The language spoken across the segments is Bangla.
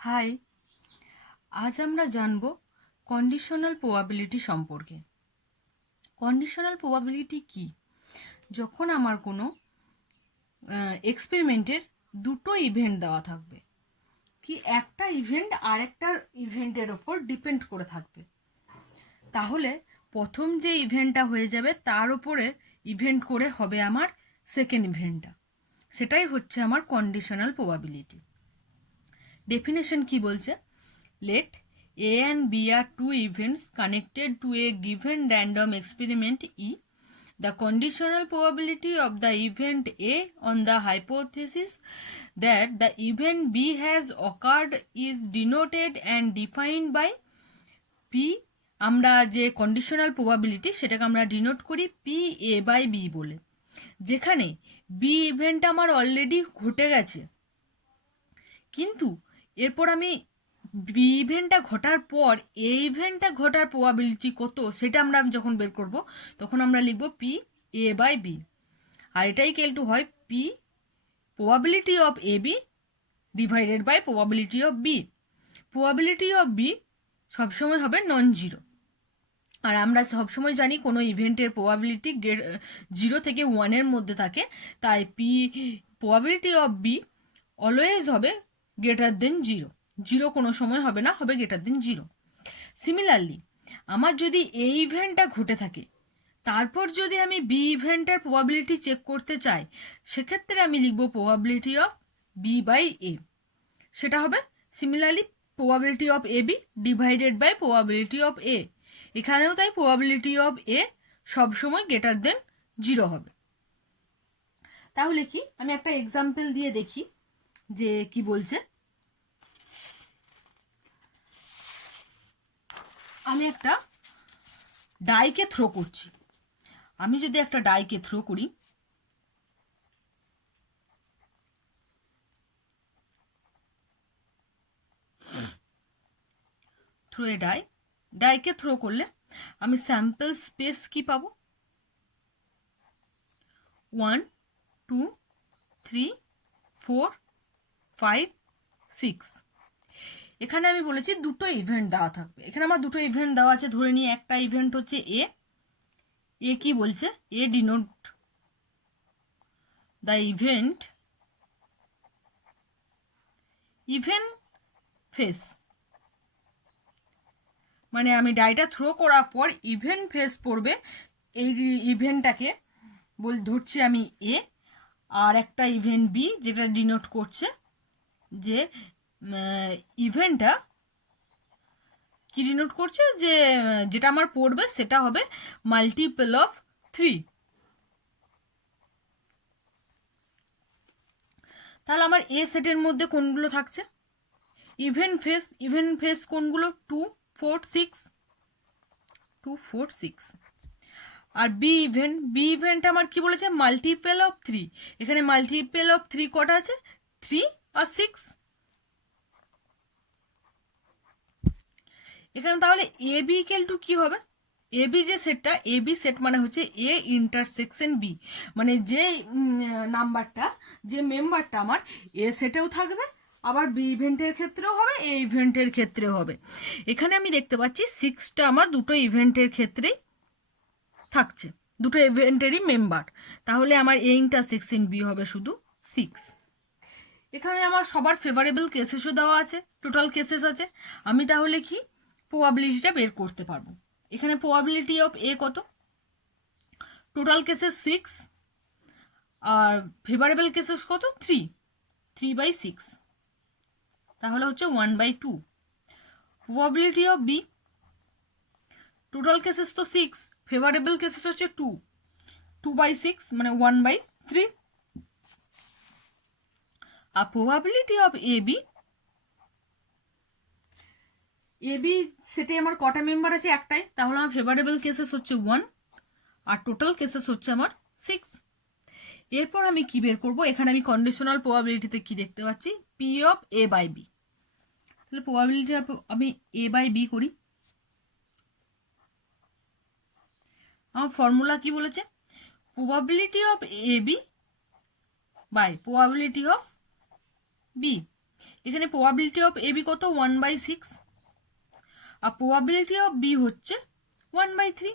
হাই, আজ আমরা জানব কন্ডিশনাল প্রবাবিলিটি সম্পর্কে। কন্ডিশনাল প্রবাবিলিটি কি? যখন আমার কোনো এক্সপেরিমেন্টের দুটো ইভেন্ট দেওয়া থাকবে, কি একটা ইভেন্ট আরেকটার ইভেন্টের ওপর ডিপেন্ড করে থাকবে, তাহলে প্রথম যে ইভেন্টটা হয়ে যাবে তার উপরে ইভেন্ট করে হবে আমার সেকেন্ড ইভেন্টটা। সেটাই হচ্ছে আমার কন্ডিশনাল প্রবাবিলিটি। ডেফিনেশন কি বলছে? Let A and B are two events connected to a given random experiment E. The conditional probability of the event A on the hypothesis that the event B has occurred is denoted and defined by P. আমরা যে কন্ডিশনাল প্রবাবিলিটি সেটাকে আমরা ডিনোট করি PA/B বলে, যেখানে বি ইভেন্ট আমার অলরেডি ঘটে গেছে, কিন্তু এরপর আমি বি ইভেন্টটা ঘটার পর এই ইভেন্টটা ঘটার প্রবাবিলিটি কত সেটা আমরা যখন বের করব তখন আমরা লিখব PA/B, আর এটা ইকুয়াল টু হয় P probability of AB divided by probability of B। Probability of B সবসময় হবে নন জিরো, আর আমরা সবসময় জানি কোনো ইভেন্টের প্রবাবিলিটি 0 থেকে 1-এর মধ্যে থাকে, তাই প্রবাবিলিটি অফ B অলওয়েজ হবে গ্রেটার দেন 0। 0 কোনো সময় হবে না, হবে গ্রেটার দেন 0। সিমিলারলি আমার যদি এই ইভেন্টটা ঘটে থাকে, তারপর যদি আমি বি ইভেন্টের প্রবাবিলিটি চেক করতে চাই, সেক্ষেত্রে আমি লিখব প্রবাবিলিটি অফ B/A। সেটা হবে similarly probability of AB divided by probability of A। এখানেও তাই প্রবাবিলিটি অফ A সবসময় গ্রেটার দেন 0 হবে। তাহলে কি আমি একটা এক্সাম্পল দিয়ে দেখি যে কি বলছে। আমি একটা ডাইকে থ্রো করছি। আমি যদি একটা ডাইকে থ্রো করি, থ্রো এ ডাইকে থ্রো করলে আমি স্যাম্পল স্পেস কি পাবো? 1 2 3 4 5 6। এখানে আমি বলেছি দুটো ইভেন্ট দেওয়া থাকবে। এখানে আমার দুটো ইভেন্ট দেওয়া আছে, ধরে নিয়ে একটা ইভেন্ট হচ্ছে এ কি বলছে? এ ডিনোট দ্য ইভেন্ট ফেস, মানে আমি ডাইটা থ্রো করার পর ইভেন্ট ফেস পড়বে, এই ইভেন্টটাকে ধরছি আমি এ, আর একটা ইভেন্ট বি যেটা ডিনোট করছে যে ইভেন্টটা কি ডিনোট করছে, যে যেটা আমার পড়বে সেটা হবে মাল্টিপল অফ 3। তাহলে আমার এ সেটের মধ্যে কোনগুলো থাকছে? ইভেন্ট ফেস কোনগুলো? 2 4 6, 2 4 6। আর বি ইভেন্ট আমার কি বলেছে? Multiple of 3। এখানে মাল্টিপল অফ 3 কটা আছে? 3 আর 6। এখানে তাহলে এ বি ইকুয়াল টু কি হবে? এ বি যে সেটটা, এ বি সেট মানে হচ্ছে এ ইন্টারসেকশন বি, মানে যে নাম্বারটা, যে মেম্বারটা আমার এ সেটেও থাকবে, আবার বি ইভেন্টের ক্ষেত্রেও হবে, এ ইভেন্টের ক্ষেত্রেও হবে। এখানে আমি দেখতে পাচ্ছি 6টা আমার দুটো ইভেন্টের ক্ষেত্রেই থাকছে, দুটো ইভেন্টেরই মেম্বার। তাহলে আমার এ ইন্টারসেকশন বি হবে শুধু 6। এখানে আমার সবার ফেভারেবল কেসেসও দেওয়া আছে, টোটাল কেসেস আছে। আমি তাহলে কি প্রবাবিলিটিটা বের করতে পারবো। এখানে প্রবাবিলিটি অফ এ কত? টোটাল কেসেস 6, আর ফেভারেবল কেসেস কত? 3, 3/6, তাহলে হচ্ছে 1/2। Probability of B, total cases তো 6, ফেভারেবল কেসেস হচ্ছে 2, 2/6 মানে 1/3। আর প্রবাবিলিটি অফ এ বি সেটে আমার কটা মেম্বার আছে? একটাই, তাহলে আমার ফেভারেবল কেসেস হচ্ছে 1 আর টোটাল কেসেস হচ্ছে আমার 6। এরপর আমি কি বের করব? এখানে আমি কন্ডিশনাল প্রবাবিলিটিতে কি দেখতে পাচ্ছি? P of A/B। তাহলে প্রবাবিলিটি আমি A/B করি। আমার ফর্মুলা কি বলেছে? Probability of AB by probability of B। এখানে প্রবাবিলিটি অফ এ বি কত 1/6, আর প্রবাবিলিটি অফ বি হচ্ছে 1/3।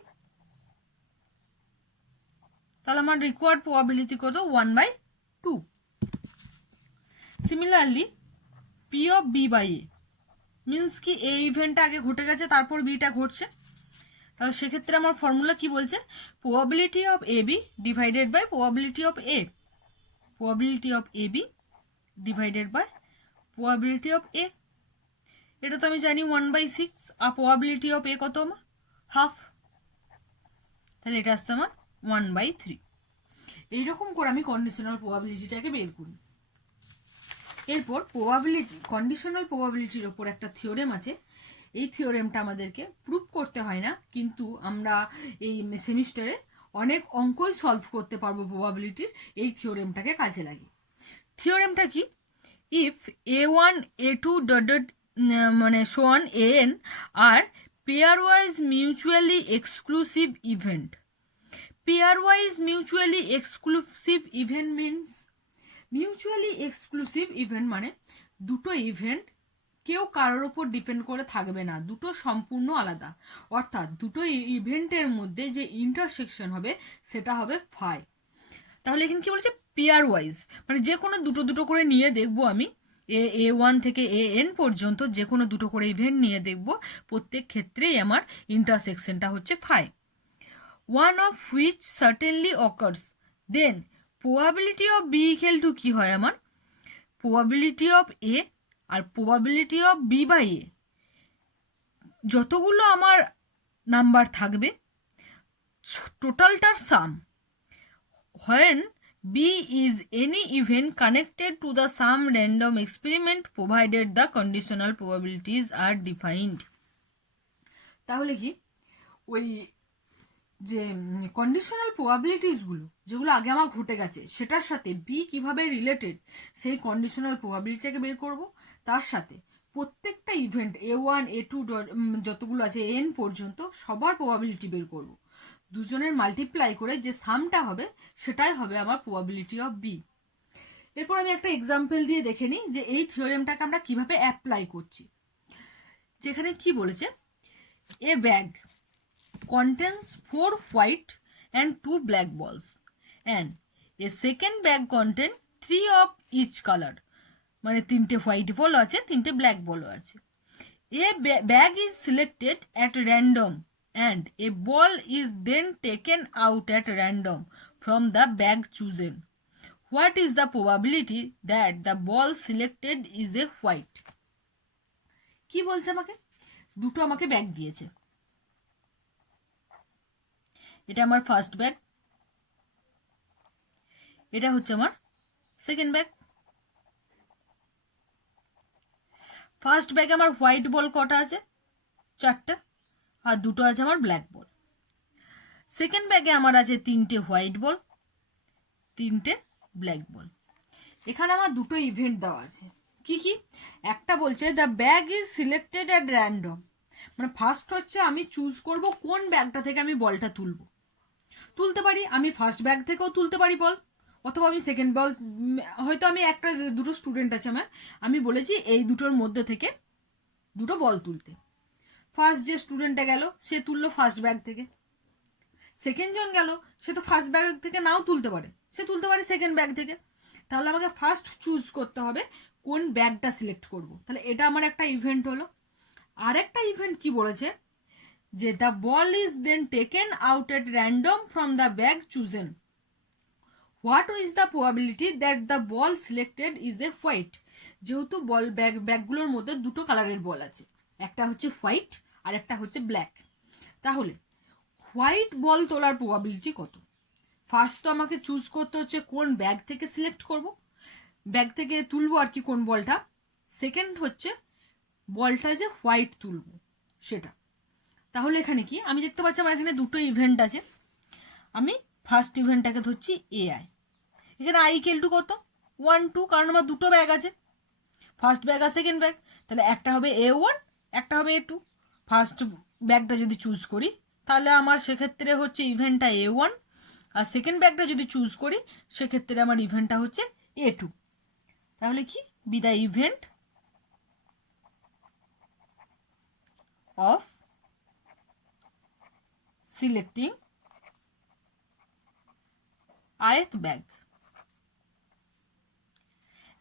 তাহলে আমার রিকোয়ার্ড প্রবাবিলিটি কত 1/2। Similarly P of B by A means কি এ ইভেন্টটা আগে ঘটে গেছে তারপর বিটা ঘটছে। তাহলে সেক্ষেত্রে আমার ফর্মুলা কি বলছে, probability of A B divided by probability of A, probability of A B divided by probability of A. এটা তো আমি জানি 1/6, আর প্রবাবিলিটি অফ এ কত আমার হাফ, তাহলে এটা আসছে আমার 1/3। এইরকম করে আমি কন্ডিশনাল প্রবাবিলিটিটাকে বের করি। এরপর প্রবাবিলিটি, কন্ডিশনাল প্রবাবিলিটির ওপর একটা থিওরেম আছে। এই থিওরেমটা আমাদেরকে প্রুভ করতে হয় না, কিন্তু আমরা এই সেমিস্টারে অনেক অঙ্কই সলভ করতে পারবো প্রবাবিলিটির এই থিওরেমটাকে কাজে লাগিয়ে। থিওরেমটা কি, if a1 a2 dot dot মানে সোয়ান an are pairwise mutually exclusive event. Pairwise mutually exclusive event means, mutually exclusive event মানে দুটো ইভেন্ট কেউ কারোর ওপর ডিপেন্ড করে থাকবে না, দুটো সম্পূর্ণ আলাদা, অর্থাৎ দুটো ইভেন্টের মধ্যে যে ইন্টারসেকশন হবে সেটা হবে ফাই। তাহলে এখানে কি বলছে, পেয়ার ওয়াইজ মানে যে কোনো দুটো দুটো করে নিয়ে দেখবো আমি, a1 থেকে an পর্যন্ত যে কোনো দুটো করে ইভেন্ট নিয়ে দেখব, প্রত্যেক ক্ষেত্রেই আমার ইন্টারসেকশনটা হচ্ছে phi. One of which certainly occurs, then probability of B equal to কি হয় আমার, প্রবাবিলিটি অফ এ আর probability of B by A, যতগুলো আমার নাম্বার থাকবে টোটালটার সাম, when B is any event connected to the some random experiment provided the conditional probabilities are defined। তাহলে কি ওই যে কন্ডিশনাল প্রবাবিলিটিসগুলো যেগুলো আগে আমার ঘটে গেছে সেটার সাথে বি কিভাবে রিলেটেড সেই কন্ডিশনাল প্রবাবিলিটিটাকে বের করব, তার সাথে প্রত্যেকটা ইভেন্ট a1 a2 যতগুলো আছে n পর্যন্ত সবার প্রবাবিলিটি বের করব, দুজনের মাল্টিপ্লাই করে যে সামটা হবে সেটাই হবে আমার প্রবাবিলিটি অফ বি। এরপর আমি একটা এক্সাম্পল দিয়ে দেখে নিই যে এই থিওরেমটাকে আমরা কিভাবে অ্যাপ্লাই করছি। যেখানে কি বলেছে, এ bag contains 4 white and 2 black balls and a second bag contain 3 of each color, মানে তিনটে হোয়াইট বল আছে তিনটে ব্ল্যাক বলও আছে। A bag is selected at random and a ball is then taken out at random from the bag chosen. What is the probability that the ball selected is a white? কি বলছে আমাকে, দুটো আমাকে ব্যাগ দিয়েছে, এটা আমার ফার্স্ট ব্যাগ, এটা হচ্ছে আমার সেকেন্ড ব্যাগ। ফার্স্ট ব্যাগে আমার হোয়াইট বল কটা আছে, 4টা, আর দুটো আছে আমার ব্ল্যাক বল। সেকেন্ড ব্যাগে আমার আছে 3টে হোয়াইট বল, 3টে ব্ল্যাক বল। এখানে আমার দুটো ইভেন্ট দেওয়া আছে, কি কি, একটা বলছে the bag is selected at random, মানে ফার্স্ট হচ্ছে আমি চুজ করব কোন ব্যাগটা থেকে আমি বলটা তুলতে পারি, আমি ফার্স্ট ব্যাগ থেকেও তুলতে পারি বল, অথবা আমি সেকেন্ড বল, হয়তো আমি একটা দুটো স্টুডেন্ট আছে আমার, আমি বলেছি এই দুটোর মধ্যে থেকে দুটো বল তুলতে। ফার্স্ট যে স্টুডেন্টটা গেল সে তুললো ফার্স্ট ব্যাগ থেকে, সেকেন্ড জন গেল সে তো ফার্স্ট ব্যাগ থেকে নাও তুলতে পারে, সে তুলতে পারে সেকেন্ড ব্যাগ থেকে। তাহলে আমাকে ফার্স্ট চুজ করতে হবে কোন ব্যাগটা সিলেক্ট করব, তাহলে এটা আমার একটা ইভেন্ট হলো। আরেকটা ইভেন্ট কি বলেছে, যে the ball is then taken out at random from the bag chosen, what is the probability that the ball selected is a white. যেহেতু বল ব্যাগগুলোর মধ্যে দুটো কালারের বল আছে, একটা হচ্ছে হোয়াইট আর একটা হচ্ছে ব্ল্যাক, তাহলে হোয়াইট বল তোলার প্রবাবিলিটি কত। ফার্স্ট তো আমাকে চুজ করতে হচ্ছে কোন ব্যাগ থেকে সিলেক্ট করব, ব্যাগ থেকে তুলবো আর কি কোন বলটা। সেকেন্ড হচ্ছে বলটা যে হোয়াইট তুলবো সেটা। তাহলে এখানে কি আমি দেখতে পাচ্ছি আমার এখানে দুটো ইভেন্ট আছে, আমি ফার্স্ট ইভেন্টটাকে ধরছি AI, এখানে I ইকুয়াল টু কত 1 2, কারণ আমার দুটো ব্যাগ আছে, ফার্স্ট ব্যাগ আর সেকেন্ড ব্যাগ, তাহলে একটা হবে A1 একটা হবে A2। ফার্স্ট ব্যাগটা যদি চুজ করি তাহলে আমার সেক্ষেত্রে হচ্ছে ইভেন্টটা A1, আর সেকেন্ড ব্যাগটা যদি চুজ করি সেক্ষেত্রে আমার ইভেন্টটা হচ্ছে A2। তাহলে কি B the event of selecting ith bag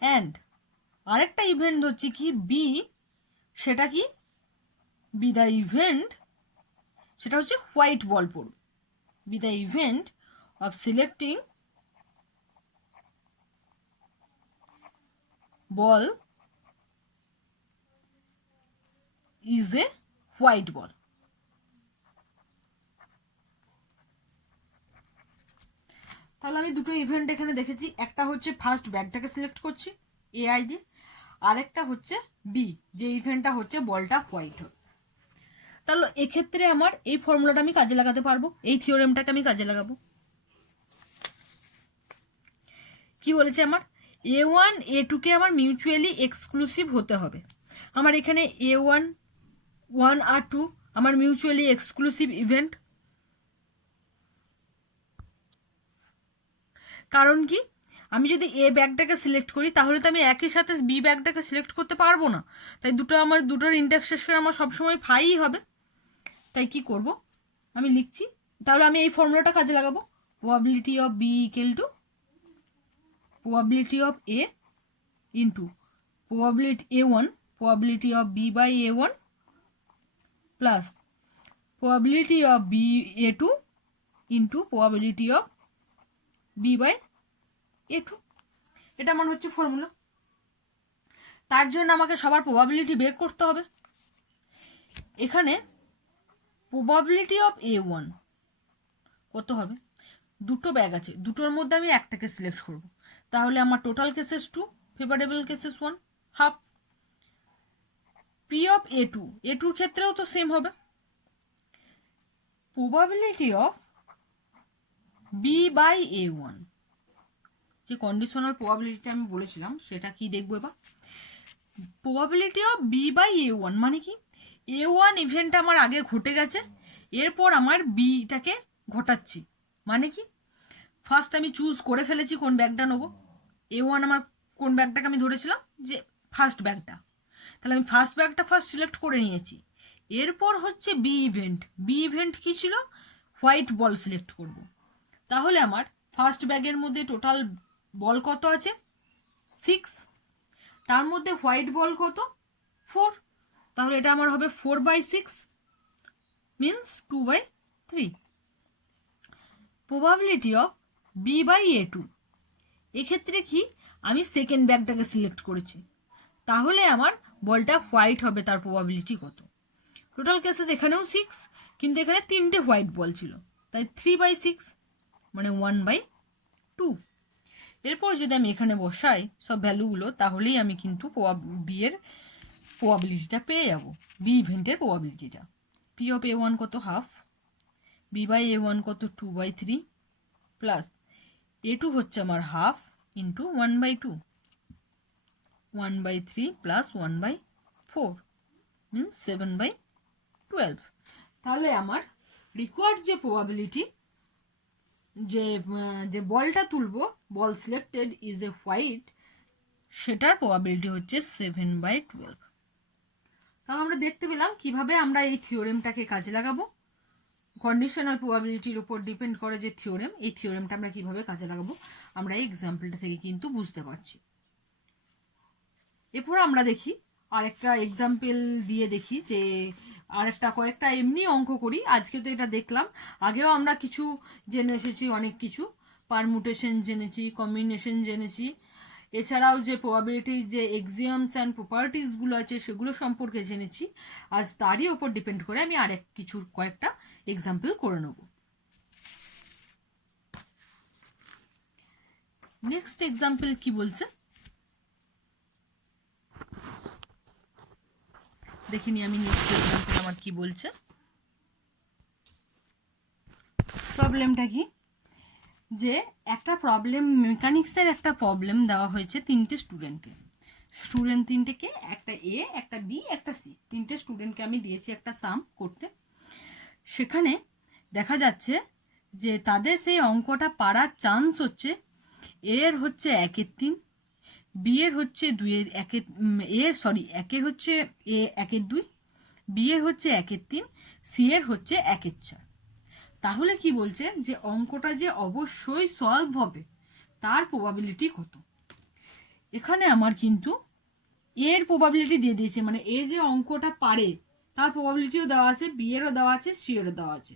and আরেকটা ইভেন্ট হচ্ছে কি বি, সেটা কি বি দ্য ইভেন্ট, সেটা হচ্ছে হোয়াইট বল পড়বে। B the event of selecting ball is a white ball. তাহলে আমি দুটো ইভেন্ট এখানে দেখেছি, একটা হচ্ছে ফার্স্ট ব্যাগটাকে সিলেক্ট করছি এআই দিয়ে, আরেকটা হচ্ছে বি, যে ইভেন্টটা হচ্ছে বলটা হোয়াইট হবে। তাহলে এক্ষেত্রে আমার এই ফর্মুলাটা আমি কাজে লাগাতে পারবো, এই থিওরেমটাকে আমি কাজে লাগাবো। কি বলেছে আমার, A1 A2 কে আমার মিউচুয়ালি এক্সক্লুসিভ হতে হবে। আমার এখানে A1 1 আর 2 আমার মিউচুয়ালি এক্সক্লুসিভ ইভেন্ট। কারণ কি, আমি যদি এ ব্যাগটাকে সিলেক্ট করি তাহলে তো আমি একই সাথে বি ব্যাগটাকে সিলেক্ট করতে পারবো না, তাই দুটোর ইন্টারসেকশন আমার সবসময় ফাই হবে। তাই কি করব, আমি লিখছি, তাহলে আমি এই ফর্মুলাটা কাজে লাগাবো, probability of B equal to probability of A into probability A1, probability of B by A1 plus probability of B A2 into probability of B by A2। এটা মনে হচ্ছে ফর্মুলা। তার জন্য আমাকে সবার প্রবাবিলিটি বের করতে হবে। এখানে প্রবাবিলিটি অফ A1 কত হবে, দুটো ব্যাগ আছে, দুটোর মধ্যে আমি একটাকে সিলেক্ট করব, তাহলে আমার total cases 2, favourable cases 1, half. P of A2 ক্ষেত্রেও তো সেম হবে, probability of B by A1, যে কন্ডিশনাল প্রবাবিলিটি আমি বলেছিলাম সেটা কি দেখবো এবার। Probability of B by A1 মানে কি, A1 ইভেন্টটা আমার আগে ঘটে গেছে, এরপর আমার বিটাকে ঘটাচ্ছি, মানে কি ফার্স্ট আমি চুজ করে ফেলেছি কোন ব্যাগটা নেবো। A1 আমার কোন ব্যাগটাকে আমি ধরেছিলাম যে ফার্স্ট ব্যাগটা, তাহলে আমি ফার্স্ট ব্যাগটা ফার্স্ট সিলেক্ট করে নিয়েছি। এরপর হচ্ছে বি ইভেন্ট কি ছিল, হোয়াইট বল সিলেক্ট করব। তাহলে আমার ফার্স্ট ব্যাগের মধ্যে টোটাল বল কত আছে 6, তার মধ্যে হোয়াইট বল কত 4, তাহলে এটা আমার হবে 4/6 means 2/3। Probability of B by A2, এক্ষেত্রে কি আমি সেকেন্ড ব্যাগটাকে সিলেক্ট করেছি, তাহলে আমার বলটা হোয়াইট হবে, তার প্রবাবিলিটি কত। টোটাল কেসেস এখানেও 6, কিন্তু এখানে 3টে হোয়াইট বল ছিল, তাই 3/6 মানে 1/2। এরপর যদি আমি এখানে বসাই সব ভ্যালুগুলো, তাহলেই আমি কিন্তু বি এর প্রবাবিলিটিটা পেয়ে যাব, বি ইভেন্টের প্রবাবিলিটিটা। পি অফ A1 কত হাফ, বি বাই A1 কত 2/3 প্লাস A2 হচ্ছে আমার হাফ ইন্টু 1/2, 1/3 প্লাস 1/4 মিনস 7/12। তাহলে আমার রিকোয়ার্ড যে প্রবাবিলিটি, যে বলটা তুলবো, বল সিলেক্টেড ইজ এ হোয়াইট, সেটার প্রবাবিলিটি হচ্ছে 7/12। তাহলে আমরা দেখতে পেলাম কিভাবে আমরা এই থিওরেমটাকে কাজে লাগাবো। কন্ডিশনাল প্রবাবিলিটির উপর ডিপেন্ড করে যে থিওরেম, এই থিওরেমটা আমরা কিভাবে কাজে লাগাবো আমরা এই এক্সাম্পলটা থেকে কিন্তু বুঝতে পারছি। এরপর আমরা দেখি আরেকটা এক্সাম্পল দিয়ে দেখি, যে কয়েকটা এমনি অঙ্ক করি। আজকে তো এটা দেখলাম, আগেও আমরা কিছু জেনে এসেছি, অনেক কিছু পারমুটেশন জেনেছি, কম্বিনেশন জেনেছি, এছাড়াও যে প্রবাবিলিটির যে এক্সিওমস অ্যান্ড প্রপার্টিসগুলো আছে সেগুলো সম্পর্কে জেনেছি। আজ তারই ওপর ডিপেন্ড করে আমি কয়েকটা এক্সাম্পল করে নেব। নেক্সট এক্সাম্পল কি বলছে দেখিনি আমি। নেক্সট এক্সাম্পল আমার কি বলছে, প্রবলেমটা কি, যে একটা প্রবলেম, মেকানিক্সের একটা প্রবলেম দেওয়া হয়েছে তিনটে স্টুডেন্টকে। স্টুডেন্ট তিনটেকে, একটা এ, একটা বি, একটা সি, তিনটে স্টুডেন্টকে আমি দিয়েছি একটা সাম করতে। সেখানে দেখা যাচ্ছে যে তাদের সেই অঙ্কটা পারার চান্স হচ্ছে এর হচ্ছে 1/3, বি এর হচ্ছে 2/1, এর হচ্ছে এ 1/2, বি এর হচ্ছে 1/3, সি এর হচ্ছে 1/4। তাহলে কি বলছে যে অঙ্কটা যে অবশ্যই সলভ হবে তার প্রবাবিলিটি কত। এখানে আমার কিন্তু এর প্রবাবিলিটি দিয়ে দিয়েছে, মানে এ যে অঙ্কটা পারে তার প্রবাবিলিটিও দেওয়া আছে, বি এরও দেওয়া আছে, সি এরও দেওয়া আছে।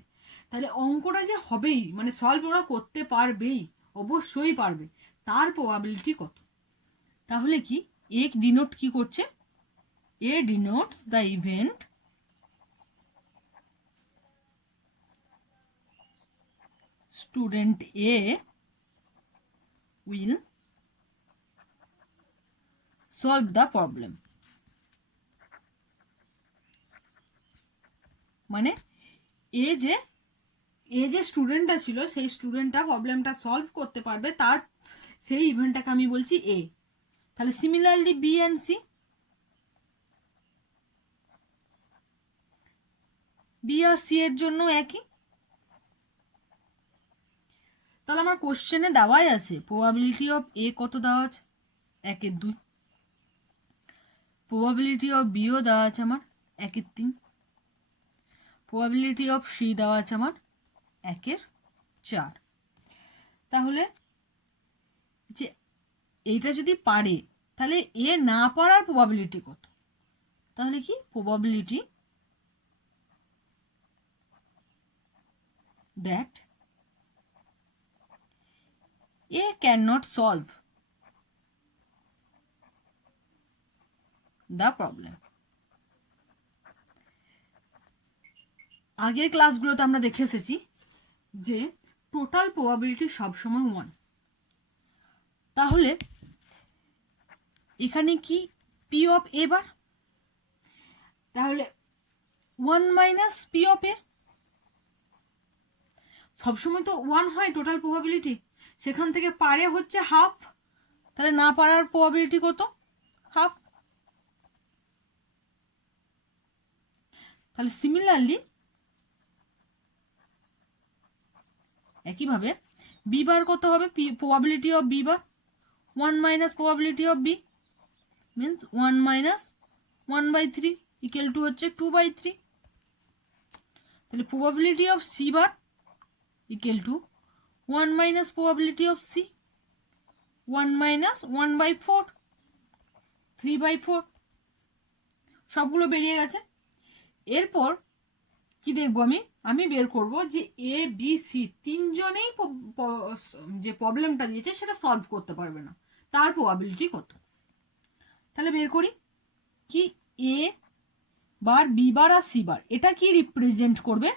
তাহলে অঙ্কটা যে হবেই, মানে সলভ ওরা করতে পারবেই, অবশ্যই পারবে, তার প্রবাবিলিটি কত। তাহলে কি এ ডিনোট কি করছে, A denotes the event student A will solve the problem। মানে এ যে স্টুডেন্টটা ছিল সেই স্টুডেন্টটা প্রবলেমটা সলভ করতে পারবে, তার সেই ইভেন্টটাকে আমি বলছি এ। তাহলে সিমিলারলি বি অ্যান্ড সি, বি আর সি এর জন্য একই। তাহলে আমার কোশ্চেনে দেওয়াই আছে প্রবাবিলিটি অফ এ কত দেওয়া আছে, 1/2। প্রবাবিলিটি অফ বিও দেওয়া আছে আমার 1/3। প্রবাবিলিটি অফ সি দেওয়া আছে আমার 1/4। তাহলে যে এইটা যদি পারে তাহলে এ না পারার প্রবাবিলিটি কত। তাহলে কি probability that a can not solve the problem. আগের ক্লাসগুলোতে আমরা দেখে এসেছি যে টোটাল প্রবাবিলিটি সবসময় 1। তাহলে এখানে কি পি অফ এ বার, তাহলে 1 মাইনাস পি অফ এ, সবসময় তো 1 হয় টোটাল প্রবাবিলিটি, সেখান থেকে পারে হচ্ছে হাফ, তাহলে না পারার প্রবাবিলিটি কত, হাফ। তাহলে সিমিলারলি একইভাবে বি বার কত হবে, probability of B bar 1 minus probability of B, means 1 minus 1/3 equal to হচ্ছে 2/3। তাহলে probability of C bar equal to 1 minus probability of C, 1 minus 1/4, 3/4। সবগুলো বেরিয়ে গেছে। এরপর কি দেখবো আমি বের করব যে এ বি সি তিনজনেই যে প্রবলেমটা দিয়েছে সেটা সলভ করতে পারবে না, তার প্রবাবিলিটি কত। তাহলে বের করি কি A bar B bar R C বার এটা কি রিপ্রেজেন্ট করবে,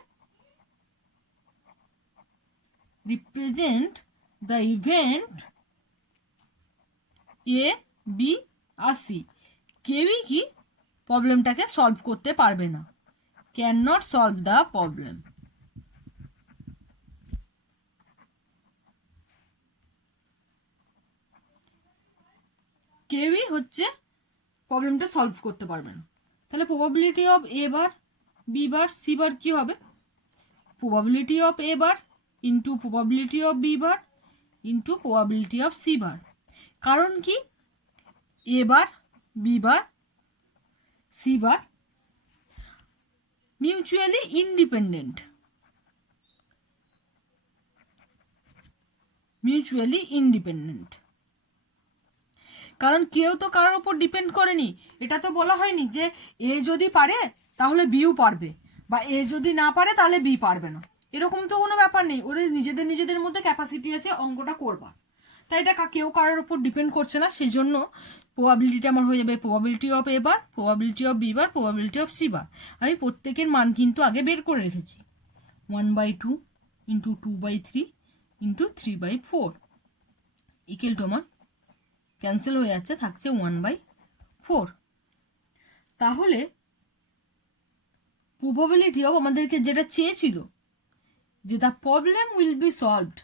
represent the event A B আর সি। কেউই কি প্রবলেমটাকে সলভ করতে পারবে না, can not solve the problem. কেউই হচ্ছে প্রবলেমটা সলভ করতে পারবে না। তাহলে probability of A bar B bar C bar কি হবে, probability of A bar into probability of B bar into probability of C bar. কারণ কি A bar B bar C bar mutually independent, mutually independent. কারণ কেউ তো কারোর উপর ডিপেন্ড করেনি, এটা তো বলা হয়নি যে এ যদি পারে তাহলে বিও পারবে, বা এ যদি না পারে তাহলে বি পারবে না, এরকম তো কোনো ব্যাপার নেই। ওদের নিজেদের মধ্যে ক্যাপাসিটি আছে অঙ্কটা করবার, তাই এটা কেউ কারোর উপর ডিপেন্ড করছে না। সেই জন্য প্রবাবিলিটি আমার হয়ে যাবে probability of A bar, probability of B bar, probability of C bar. আমি প্রত্যেকের মান কিন্তু আগে বের করে রেখেছি, 1/2 ইন্টু 2/3 ইন্টু 3/4 ইকুয়াল টু আমার ক্যান্সেল হয়ে যাচ্ছে, থাকছে 1/4। তাহলে প্রবাবিলিটি অফ আমাদেরকে যেটা চেয়েছিল যে the problem will be solved,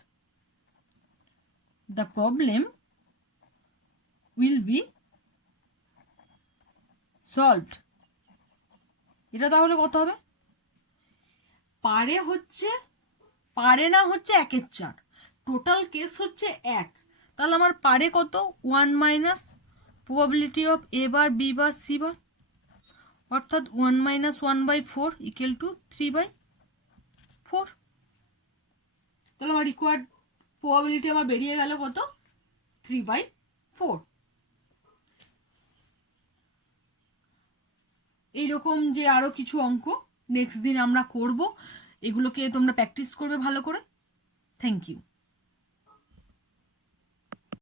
the problem will be solved, এটা তাহলে কত হবে, পারে না হচ্ছে 1/4, টোটাল কেস হচ্ছে 1। তাহলে আমার পারে কত, 1 minus probability of A bar B bar C bar, অর্থাৎ 1 - 1/4 = 3/4। তাহলে আমার রিকোয়ার্ড প্রবাবিলিটি আমার বেরিয়ে গেল কত? 3/4। এইরকম যে আরো কিছু অঙ্ক নেক্সট দিন আমরা করব, এগুলোকে তোমরা প্র্যাকটিস করবে ভালো করে। Thank you.